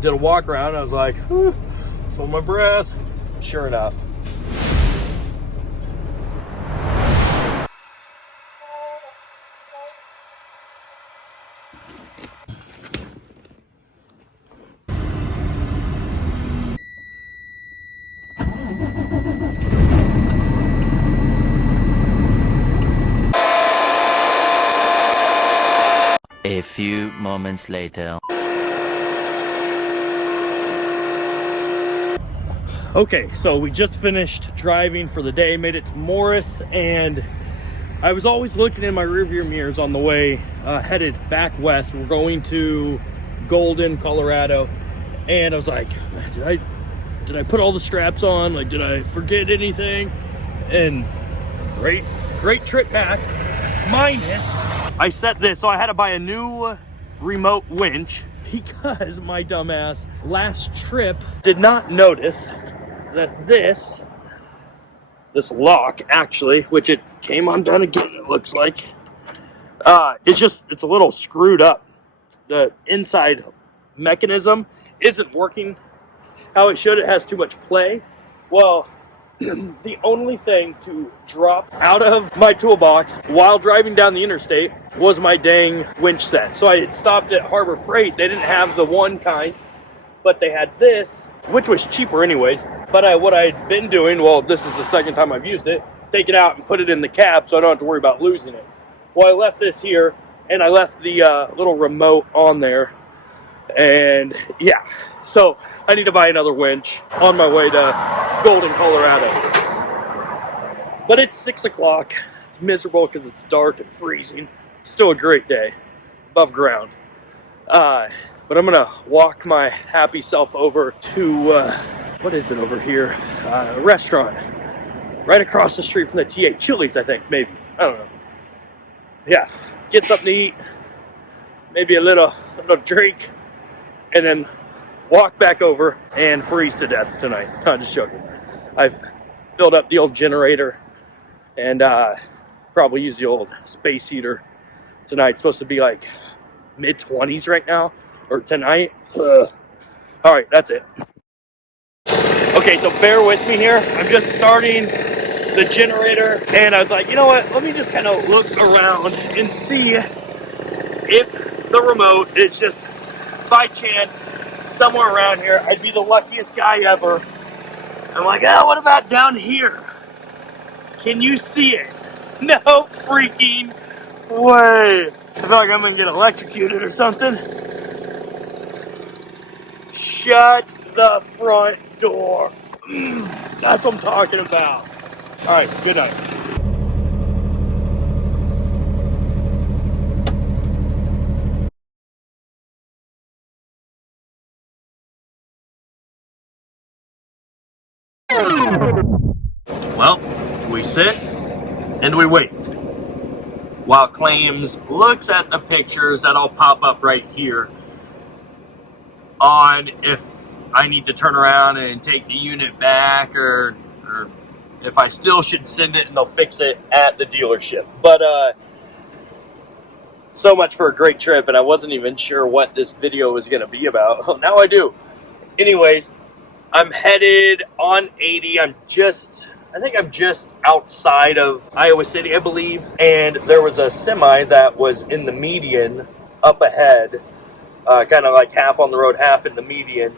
Did a walk around. I was like, hold my breath. Sure enough. A few moments later. Okay, so we just finished driving for the day, made it to Morris, and I was always looking in my rearview mirrors on the way headed back west. We're going to Golden, Colorado, and I was like, did I put all the straps on? Like, did I forget anything? And great trip back, minus I set this, so I had to buy a new remote winch because my dumbass last trip did not notice that this lock, actually, which it came undone again, it looks like, it's a little screwed up. The inside mechanism isn't working how it should. It has too much play. Well, the only thing to drop out of my toolbox while driving down the interstate was my dang winch set. So I had stopped at Harbor Freight. They didn't have the one kind, but they had this, which was cheaper anyways. But what I'd been doing, well, this is the second time I've used it, take it out and put it in the cab so I don't have to worry about losing it. Well, I left this here, and I left the little remote on there. And yeah, so I need to buy another winch on my way to Golden, Colorado. But it's 6 o'clock. It's miserable because it's dark and freezing. It's still a great day above ground. But I'm going to walk my happy self over to, what is it over here? A restaurant right across the street from the TA. Chili's, I think, maybe. I don't know. Yeah, get something to eat, maybe a little drink, and then walk back over and freeze to death tonight. No, I'm just joking. I've filled up the old generator and probably use the old space heater tonight. It's supposed to be like mid-20s right now, or tonight. All right, that's it. Okay, so bear with me here. I'm just starting the generator, and I was like, you know what? Let me just kind of look around and see if the remote is just by chance somewhere around here. I'd be the luckiest guy ever. I'm like, oh, what about down here? Can you see it? No freaking way. I feel like I'm gonna get electrocuted or something. Shut the front door. That's what I'm talking about. All right, good night. Well, we sit and we wait while Claims looks at the pictures that'll pop up right here on if I need to turn around and take the unit back or if I still should send it and they'll fix it at the dealership. But so much for a great trip, and I wasn't even sure what this video was going to be about. Now I do. Anyways, I'm headed on 80. I think I'm just outside of Iowa City, I believe. And there was a semi that was in the median up ahead, kind of like half on the road, half in the median.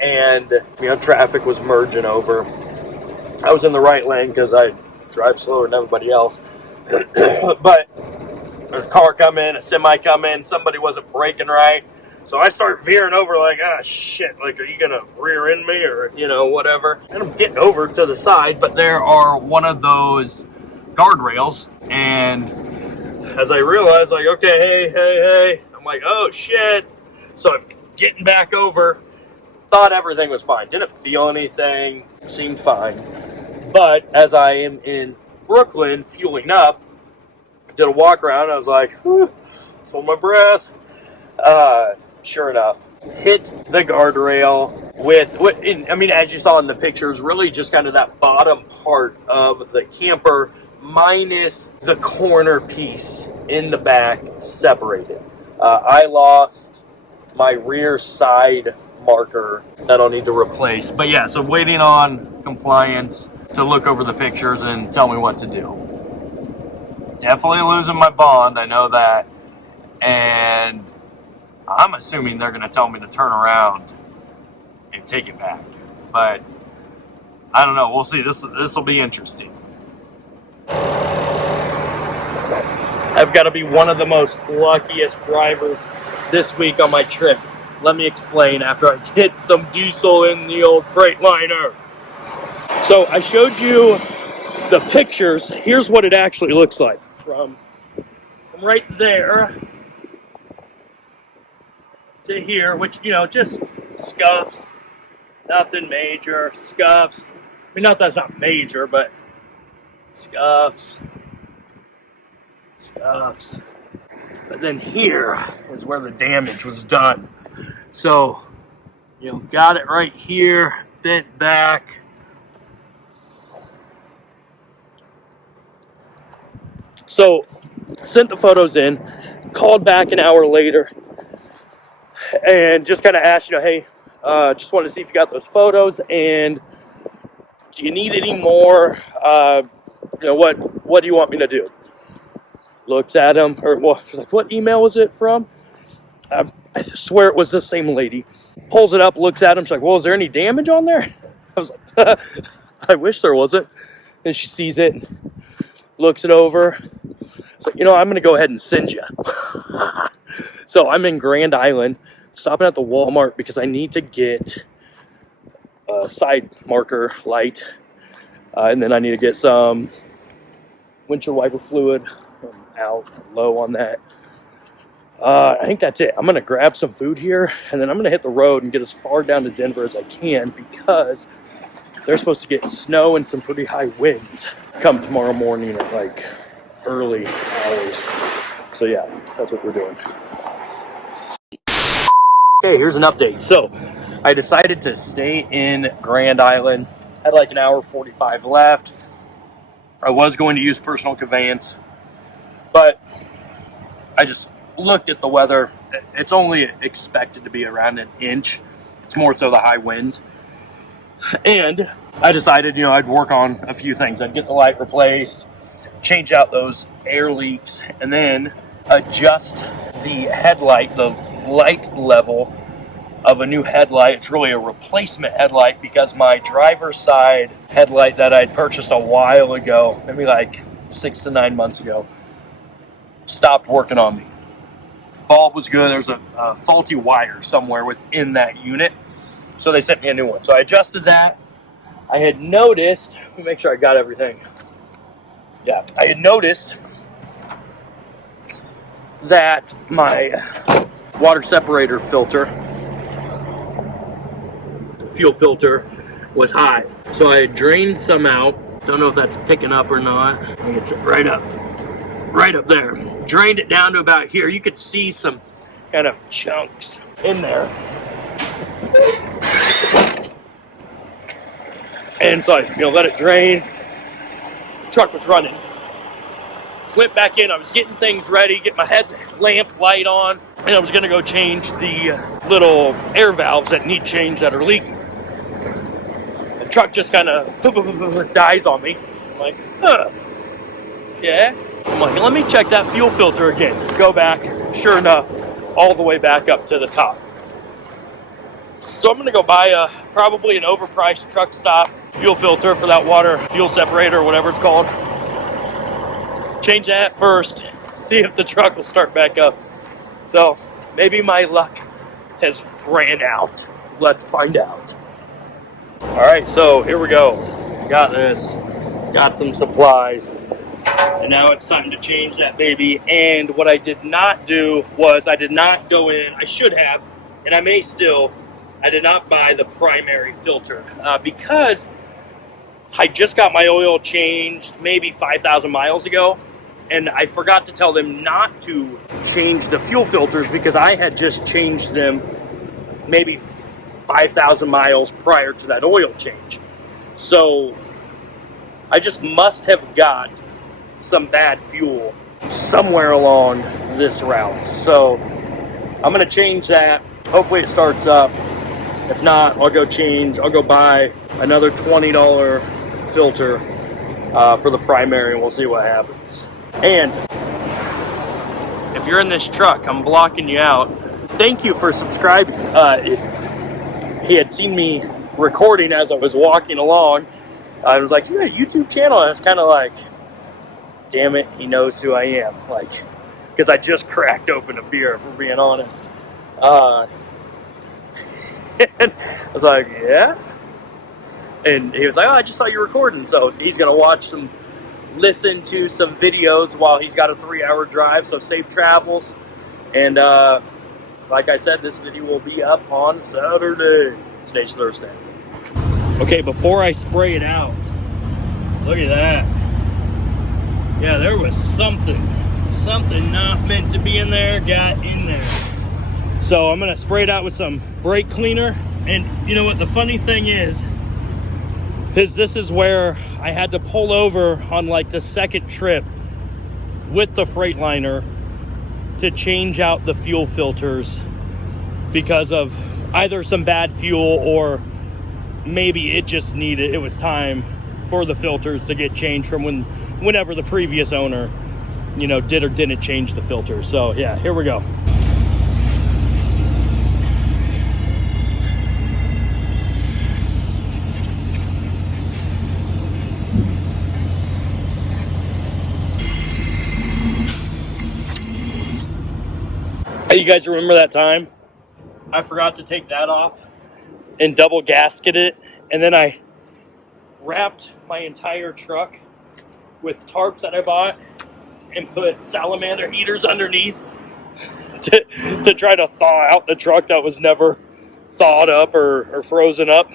And, traffic was merging over. I was in the right lane because I drive slower than everybody else. But a car come in, a semi come in, somebody wasn't braking right. So I start veering over like, ah, shit, like, are you going to rear end me or, whatever. And I'm getting over to the side, but there are one of those guardrails. And as I realize, like, okay, hey, I'm like, oh, shit. So I'm getting back over. Thought everything was fine. Didn't feel anything. Seemed fine. But as I am in Brooklyn fueling up, did a walk around. I was like, hold my breath. Sure enough, hit the guardrail with, as you saw in the pictures, really just kind of that bottom part of the camper minus the corner piece in the back separated. I lost my rear side marker that I'll need to replace. But yeah, so waiting on compliance to look over the pictures and tell me what to do. Definitely losing my bond, I know that. And I'm assuming they're gonna tell me to turn around and take it back. But I don't know, we'll see. This will be interesting. I've got to be one of the most luckiest drivers this week on my trip. Let me explain after I get some diesel in the old Freightliner. So I showed you the pictures. Here's what it actually looks like from right there to here, which, you know, just scuffs, nothing major, scuffs. I mean, not that's not major, but scuffs. But then here is where the damage was done. So, you know, got it right here, bent back. So, sent the photos in, called back an hour later, and just kind of asked, you know, hey, just wanted to see if you got those photos, and do you need any more? You know, what do you want me to do? Looks at him, or well, she's like, what email was it from? I swear it was the same lady. Pulls it up, looks at him, she's like, well, is there any damage on there? I was like, I wish there wasn't. And she sees it, looks it over. So, you know, I'm going to go ahead and send you. So I'm in Grand Island, stopping at the Walmart because I need to get a side marker light. And then I need to get some windshield wiper fluid. I'm out low on that. I think that's it. I'm going to grab some food here, and then I'm going to hit the road and get as far down to Denver as I can because they're supposed to get snow and some pretty high winds come tomorrow morning at like early hours. So yeah, that's what we're doing. Okay, here's an update. So I decided to stay in Grand Island. Had like an hour 45 left. I was going to use personal conveyance, but I just looked at the weather. It's only expected to be around an inch. It's more so the high winds. And I decided, you know, I'd work on a few things. I'd get the light replaced, change out those air leaks, and then adjust the headlight, the light level of a new headlight. It's really a replacement headlight because my driver's side headlight that I'd purchased a while ago, maybe like 6 to 9 months ago, stopped working on me. Bulb was good. There's a faulty wire somewhere within that unit, so they sent me a new one. So I adjusted that. I had noticed, let me make sure I got everything. Yeah, I had noticed that my water separator filter, fuel filter, was high. So I drained some out. Don't know if that's picking up or not. It's right up there. Drained it down to about here. You could see some kind of chunks in there. And so I, let it drain. The truck was running. Went back in. I was getting things ready, get my headlamp light on, and I was going to go change the little air valves that need change that are leaking. The truck just kind of dies on me. I'm like, okay. I'm like, let me check that fuel filter again. Go back. Sure enough, all the way back up to the top. So I'm going to go buy probably an overpriced truck stop fuel filter for that water fuel separator or whatever it's called. Change that first. See if the truck will start back up. So maybe my luck has ran out. Let's find out. All right, so here we go. Got this. Got some supplies. And now it's time to change that baby. And what I did not do was I did not go in. I should have, and I may still. I did not buy the primary filter because I just got my oil changed maybe 5,000 miles ago. And I forgot to tell them not to change the fuel filters because I had just changed them maybe 5,000 miles prior to that oil change. So I just must have got some bad fuel somewhere along this route. So I'm going to change that. Hopefully it starts up. If not, I'll go buy another $20 filter for the primary, and we'll see what happens. And if you're in this truck, I'm blocking you out. Thank you for subscribing. He had seen me recording as I was walking along. I was like, you got a YouTube channel? And I was kind of like, damn it, he knows who I am. Like, because I just cracked open a beer, if we're being honest. And I was like, yeah? And he was like, oh, I just saw you recording. So he's going to listen to some videos while he's got a 3-hour drive. So safe travels. And like I said, this video will be up on Saturday. Today's Thursday. Okay, before I spray it out, look at that. Yeah, there was something not meant to be in there, got in there. So I'm gonna spray it out with some brake cleaner. And you know what the funny thing is this is where I had to pull over on like the second trip with the Freightliner to change out the fuel filters because of either some bad fuel or maybe it was time for the filters to get changed from whenever the previous owner, did or didn't change the filter. So yeah, here we go. Hey, you guys remember that time I forgot to take that off and double gasket it, and then I wrapped my entire truck with tarps that I bought and put salamander heaters underneath to try to thaw out the truck that was never thawed up or frozen up.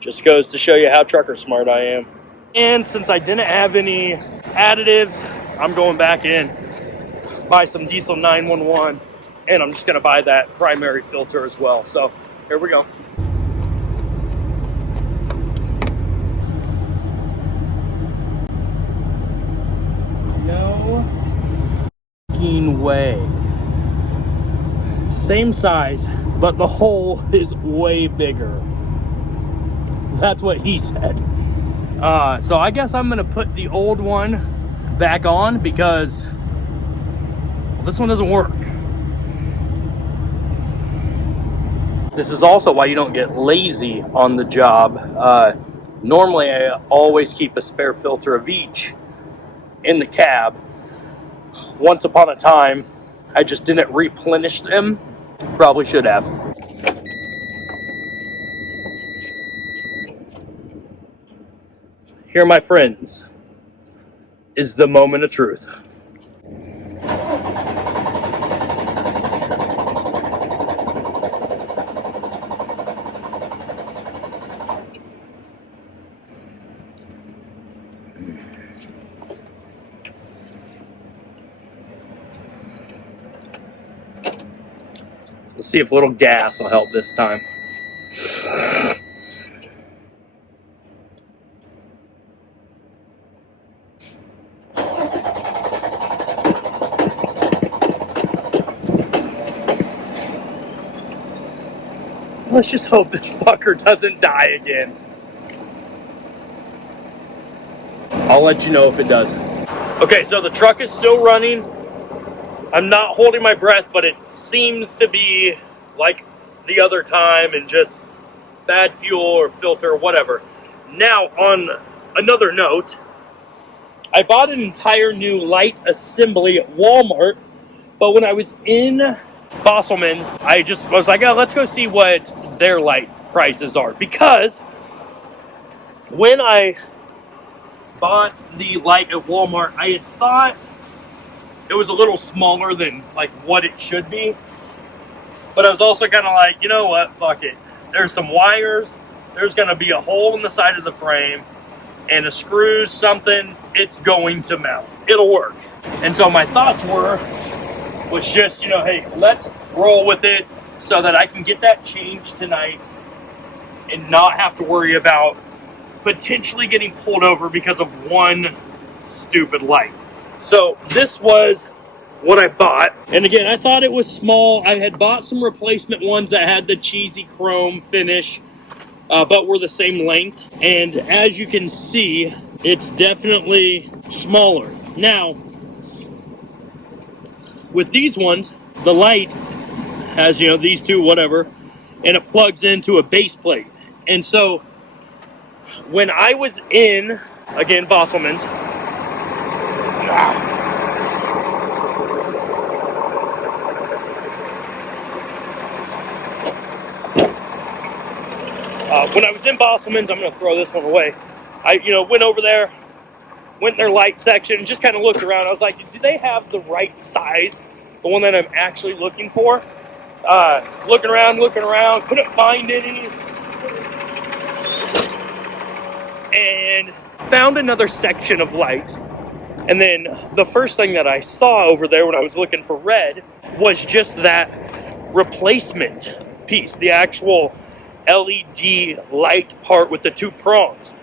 Just goes to show you how trucker smart I am. And since I didn't have any additives, I'm going back in, buy some diesel 911, and I'm just gonna buy that primary filter as well. So here we go. No fucking way. Same size, but the hole is way bigger. That's what he said. So I guess I'm gonna put the old one back on because this one doesn't work. This is also why you don't get lazy on the job. Normally I always keep a spare filter of each in the cab. Once upon a time I just didn't replenish them. Probably should have. Here, my friends, is the moment of truth. Let's see if a little gas will help this time. Let's just hope this fucker doesn't die again. I'll let you know if it does. Okay, so the truck is still running. I'm not holding my breath, but it seems to be like the other time and just bad fuel or filter or whatever. Now, on another note, I bought an entire new light assembly at Walmart, but when I was in Bosselman's, I was like, oh, let's go see what their light prices are. Because when I bought the light at Walmart, I had thought it was a little smaller than like what it should be. But I was also kind of like, you know what, fuck it. There's some wires, there's going to be a hole in the side of the frame, and the screws, something, it's going to mount. It'll work. And so my thoughts was just, hey, let's roll with it so that I can get that changed tonight and not have to worry about potentially getting pulled over because of one stupid light. So this was what I bought. And again, I thought it was small. I had bought some replacement ones that had the cheesy chrome finish, but were the same length. And as you can see, it's definitely smaller. Now, with these ones, the light has, you know, these two, whatever, and it plugs into a base plate. And so when I was in, again, Bosselman's, when I was in Bosselman's, I'm going to throw this one away. I, you know, went over there, went in their light section, and just kind of looked around. I was like, do they have the right size, the one that I'm actually looking for? Looking around, couldn't find any. And found another section of lights. And then the first thing that I saw over there when I was looking for red was just that replacement piece, the actual LED light part with the two prongs.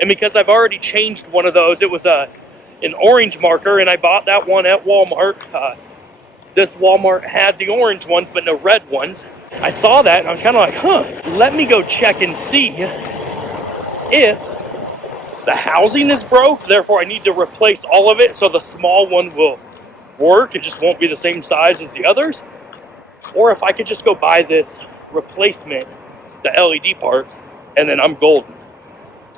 And because I've already changed one of those, it was an orange marker, and I bought that one at Walmart. This Walmart had the orange ones, but no red ones. I saw that, and I was kind of like, let me go check and see if the housing is broke, therefore I need to replace all of it so the small one will work. It just won't be the same size as the others. Or if I could just go buy this replacement, the LED part, and then I'm golden.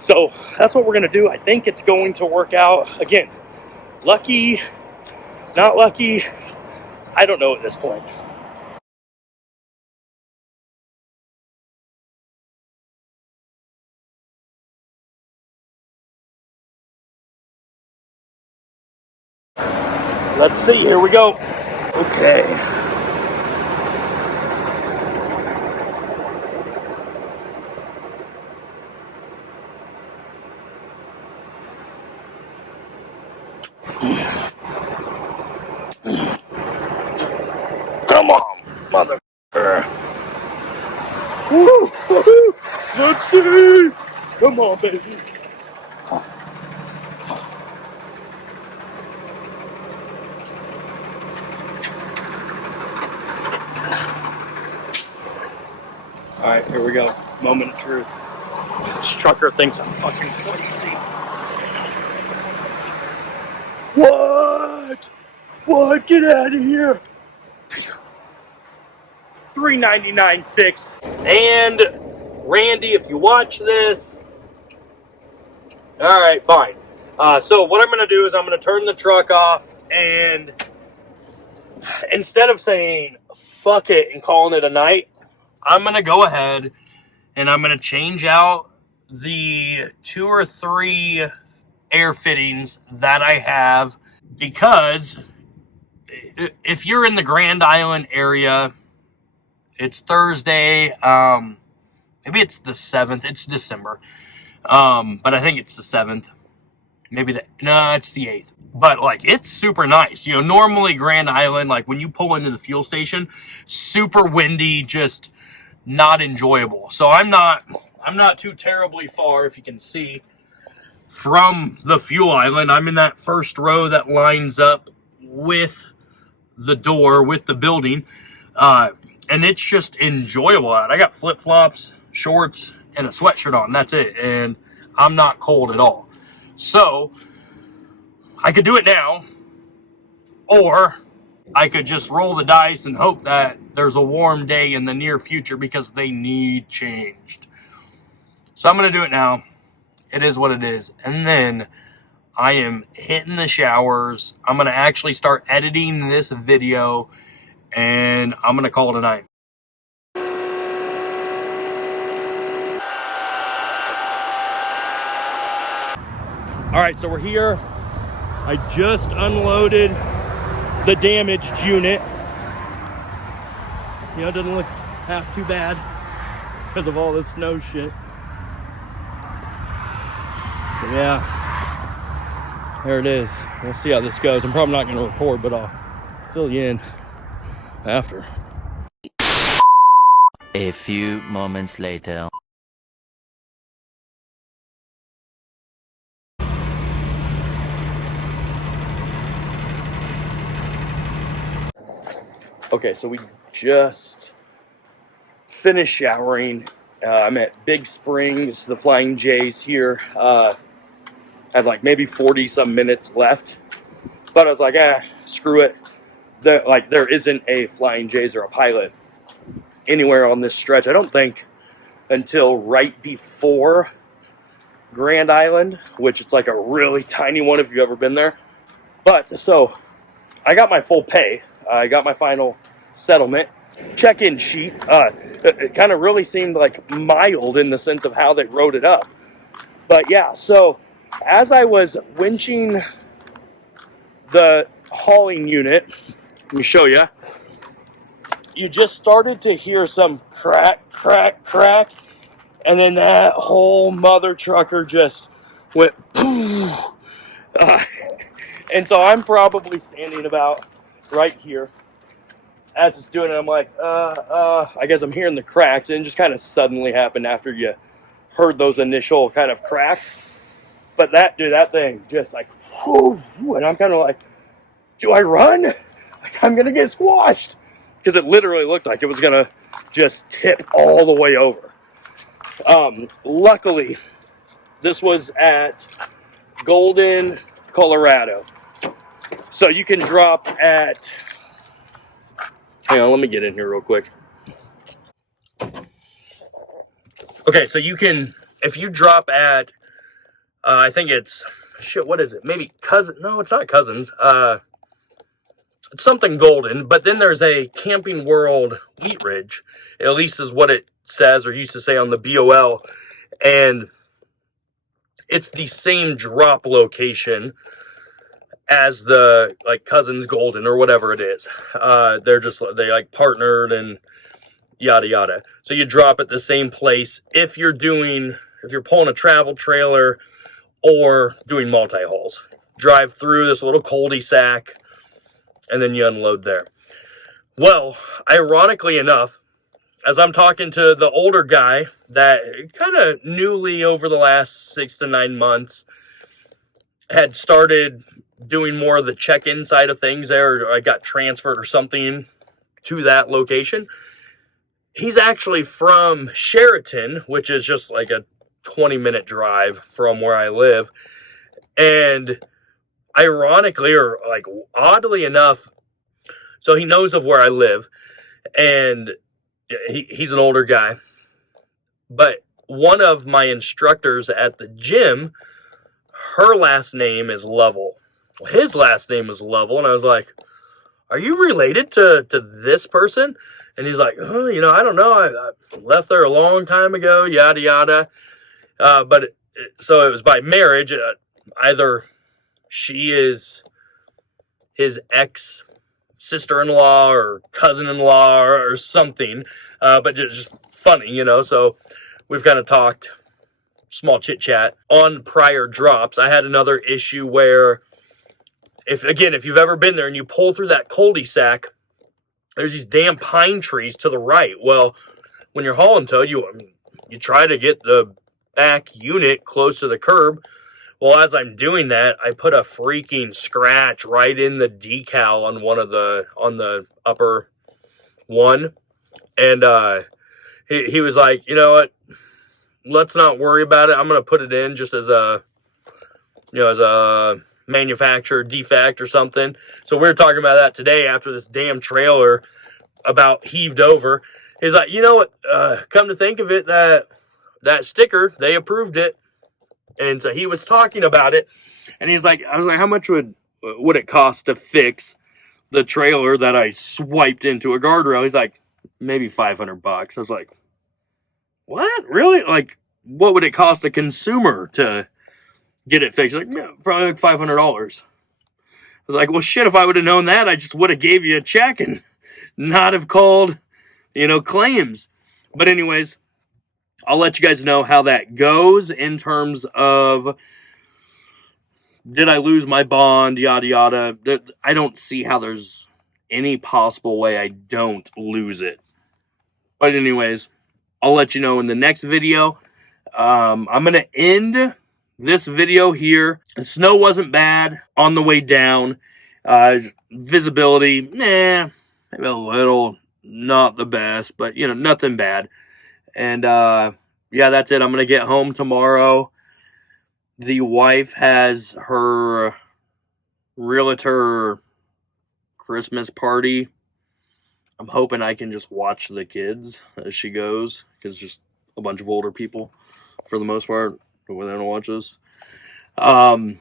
So that's what we're going to do. I think it's going to work out. Again, lucky, not lucky, I don't know at this point. Let's see, here we go. Okay. Come on, mother. Woo! Let's see. Come on, baby. All right, here we go. Moment of truth. This trucker thinks I'm fucking crazy. What? What? Get out of here. $3.99 fix. And Randy, if you watch this, all right, fine. So what I'm going to do is I'm going to turn the truck off, and instead of saying fuck it and calling it a night, I'm going to go ahead and I'm going to change out the 2 or 3 air fittings that I have, because if you're in the Grand Island area, it's Thursday, maybe it's the 7th, it's December, but I think it's the 7th, it's the 8th, but like, it's super nice. You know, normally Grand Island, like when you pull into the fuel station, super windy, just not enjoyable. So I'm not too terribly far, if you can see, from the fuel island. I'm in that first row that lines up with the door, with the building, and it's just enjoyable out. I got flip-flops, shorts, and a sweatshirt on. That's it, and I'm not cold at all. So I could do it now, or I could just roll the dice and hope that there's a warm day in the near future, because they need changed. So I'm going to do it now. It is what it is. And then I am hitting the showers. I'm going to actually start editing this video, and I'm going to call it a night. All right, so we're here. I just unloaded the damaged unit. You know, it doesn't look half too bad because of all this snow shit. But yeah, there it is. We'll see how this goes. I'm probably not going to record, but I'll fill you in after. A few moments later. Okay, so we just finished showering. I'm at Big Springs, the Flying J's here. Had like maybe 40 some minutes left, but I was like, screw it. There isn't a Flying J's or a Pilot anywhere on this stretch. I don't think until right before Grand Island, which it's like a really tiny one if you've ever been there. But so I got my full pay. I got my final settlement check-in sheet. It kind of really seemed like mild in the sense of how they wrote it up. But yeah, so as I was winching the hauling unit, let me show you. You just started to hear some crack, crack, crack, and then that whole mother trucker just went poof. And so I'm probably standing about right here as it's doing it. I'm like, I guess I'm hearing the cracks, and it just kind of suddenly happened after you heard those initial kind of cracks. But that thing just like, whoo, and I'm kind of like, do I run? Like, I'm gonna get squashed, because it literally looked like it was gonna just tip all the way over. Luckily, this was at Golden, Colorado. So you can drop at, hang on, let me get in here real quick. Okay, so you can, if you drop at, I think it's, shit, what is it? Maybe Cousin, no, it's not Cousins. It's something Golden, but then there's a Camping World Wheat Ridge. At least is what it says or used to say on the BOL. And it's the same drop location as the like Cousins Golden or whatever it is. They like partnered and yada yada. So you drop at the same place if you're pulling a travel trailer or doing multi-hauls. Drive through this little cul-de-sac and then you unload there. Well, ironically enough, as I'm talking to the older guy that kind of newly over the last 6 to 9 months had started doing more of the check-in side of things there, or I got transferred or something to that location. He's actually from Sheraton, which is just like a 20-minute drive from where I live. And ironically, or like oddly enough, so he knows of where I live, and he's an older guy. But one of my instructors at the gym, her last name is Lovell. His last name is Lovell, and I was like, are you related to this person? And he's like, oh, I don't know. I left there a long time ago, yada, yada. So it was by marriage. Either she is his ex-sister-in-law or cousin-in-law or something. But just funny, So we've kind of talked, small chit-chat. On prior drops, I had another issue where, if you've ever been there and you pull through that cul-de-sac, there's these damn pine trees to the right. Well, when you're hauling tow, you try to get the back unit close to the curb. Well, as I'm doing that, I put a freaking scratch right in the decal on on the upper one. And he was like, you know what? Let's not worry about it. I'm going to put it in just as a manufacturer defect or something. So we were talking about that today after this damn trailer about heaved over. He's like, you know what? Come to think of it, that sticker, they approved it. And so he was talking about it, and I was like, how much would it cost to fix the trailer that I swiped into a guardrail? He's like, maybe $500. I was like, what? Really? Like, what would it cost a consumer to get it fixed? Like, yeah, probably like $500. I was like, well, shit, if I would have known that, I just would have gave you a check and not have called, claims. But anyways, I'll let you guys know how that goes in terms of, did I lose my bond, yada, yada. I don't see how there's any possible way I don't lose it. But anyways, I'll let you know in the next video. I'm going to end this video here. The snow wasn't bad on the way down. Visibility, maybe a little, not the best, but you know, nothing bad. And yeah, that's it. I'm gonna get home tomorrow. The wife has her realtor Christmas party. I'm hoping I can just watch the kids as she goes, because just a bunch of older people for the most part when they don't watch this. But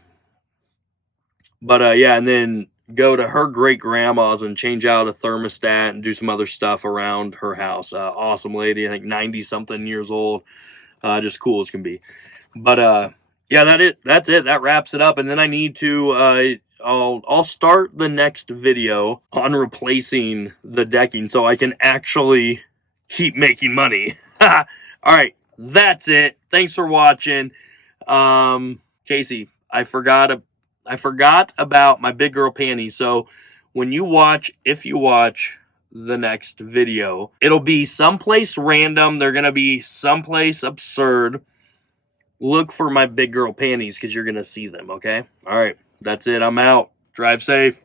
yeah, and then go to her great grandma's and change out a thermostat and do some other stuff around her house. Awesome lady, I think 90 something years old. Just cool as can be. But yeah, that's it. That wraps it up. And then I need to I'll start the next video on replacing the decking so I can actually keep making money. All right, that's it. Thanks for watching. Casey, I forgot about my big girl panties. So when you watch, if you watch the next video, it'll be someplace random. They're gonna be someplace absurd. Look for my big girl panties because you're gonna see them. Okay. All right. That's it. I'm out. Drive safe.